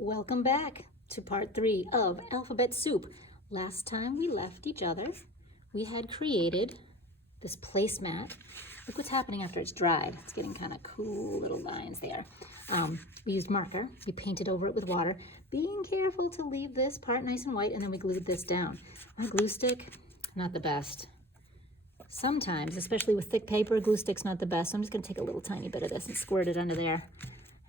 Welcome back to part 3 of alphabet soup. Last time we left each other, we had created this placemat. Look what's happening after it's dried. It's getting kind of cool little lines there. We used marker, we painted over it with water, being careful to leave this part nice and white, and then we glued this down. My glue stick, not the best. Sometimes, especially with thick paper, glue stick's not the best, so I'm just gonna take a little tiny bit of this and squirt it under there.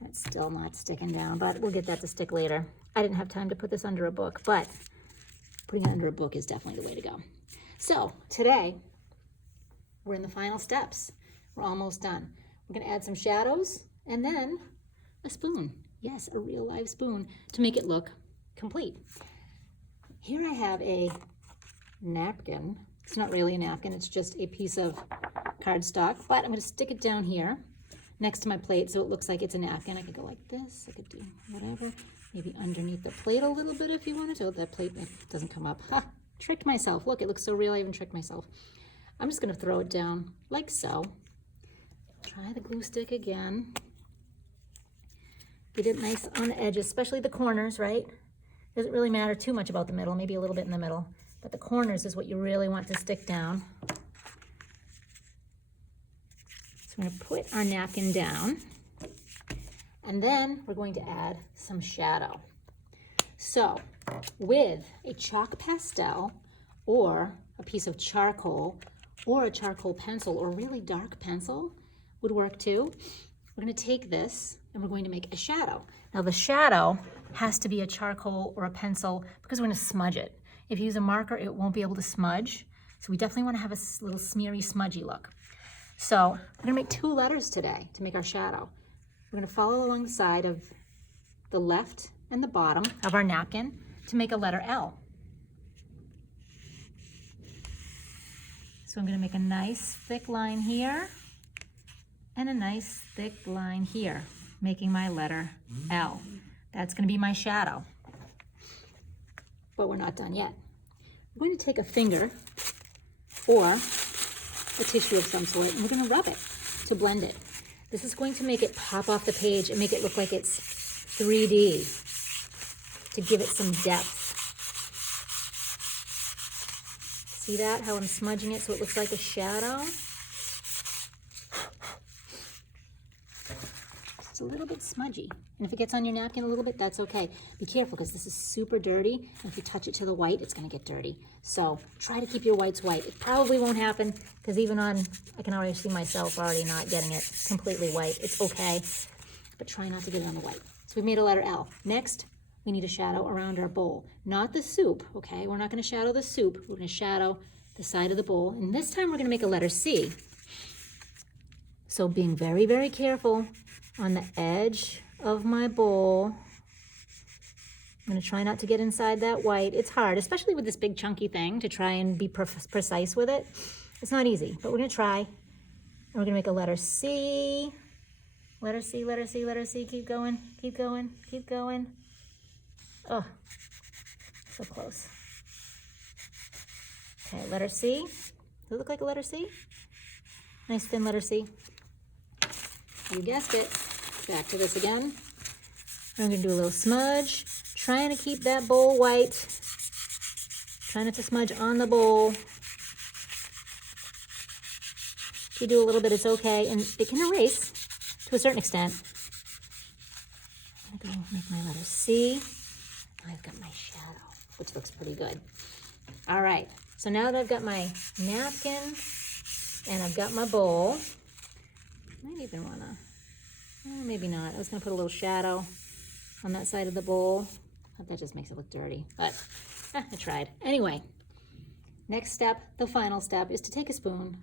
It's still not sticking down, but we'll get that to stick later. I didn't have time to put this under a book, but putting it under a book is definitely the way to go. So today, we're in the final steps. We're almost done. We're gonna add some shadows and then a spoon. Yes, a real live spoon to make it look complete. Here I have a napkin. It's not really a napkin, it's just a piece of cardstock, but I'm gonna stick it down here next to my plate so it looks like it's a napkin. I could go like this, I could do whatever, maybe underneath the plate a little bit if you wanted to. Oh, that plate doesn't come up. Ha, tricked myself. Look, it looks so real, I even tricked myself. I'm just gonna throw it down like so. Try the glue stick again. Get it nice on the edges, especially the corners, right? Doesn't really matter too much about the middle, maybe a little bit in the middle, but the corners is what you really want to stick down. We're going to put our napkin down, and then we're going to add some shadow. So with a chalk pastel or a piece of charcoal or a charcoal pencil or really dark pencil would work too. We're going to take this and we're going to make a shadow. Now the shadow has to be a charcoal or a pencil because we're going to smudge it. If you use a marker, it won't be able to smudge. So we definitely want to have a little smeary, smudgy look. So we're gonna make 2 letters today to make our shadow. We're gonna follow along the side of the left and the bottom of our napkin to make a letter L. So I'm gonna make a nice thick line here and a nice thick line here, making my letter L. That's gonna be my shadow. But we're not done yet. We're going to take a finger or a tissue of some sort, and we're going to rub it to blend it. This is going to make it pop off the page and make it look like it's 3D, to give it some depth. See that, how I'm smudging it so it looks like a shadow? It's a little bit smudgy, and if it gets on your napkin a little bit, that's okay. Be careful because this is super dirty, and if you touch it to the white, it's going to get dirty. So try to keep your whites white. It probably won't happen because even on, I can already see myself already not getting it completely white. It's okay, but try not to get it on the white. So we've made a letter L. Next, we need a shadow around our bowl. Not the soup, okay? We're not going to shadow the soup. We're going to shadow the side of the bowl, and this time we're going to make a letter C. So being very, very careful on the edge of my bowl. I'm going to try not to get inside that white. It's hard, especially with this big chunky thing, to try and be precise with it. It's not easy, but we're going to try. And we're going to make a letter C. Letter C, letter C, letter C. Keep going, keep going, keep going. Oh, so close. Okay, letter C. Does it look like a letter C? Nice thin letter C. You guessed it. Back to this again. I'm going to do a little smudge, trying to keep that bowl white. Try not to smudge on the bowl. If you do a little bit, it's okay, and it can erase to a certain extent. I'm going to go make my letter C. I've got my shadow, which looks pretty good. All right, so now that I've got my napkin and I've got my bowl, I might even want to, maybe not. I was going to put a little shadow on that side of the bowl. That just makes it look dirty, but I tried. Anyway, next step, the final step, is to take a spoon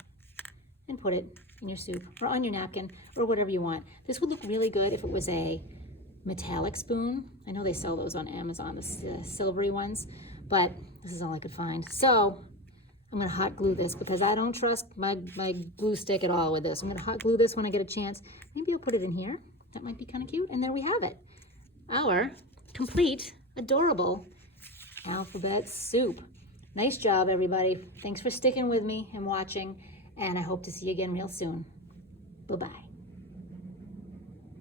and put it in your soup or on your napkin or whatever you want. This would look really good if it was a metallic spoon. I know they sell those on Amazon, the silvery ones, but this is all I could find. So I'm going to hot glue this because I don't trust my glue stick at all with this. I'm going to hot glue this when I get a chance. Maybe I'll put it in here. That might be kind of cute. And there we have it. Our complete, adorable alphabet soup. Nice job, everybody. Thanks for sticking with me and watching. And I hope to see you again real soon. Bye-bye.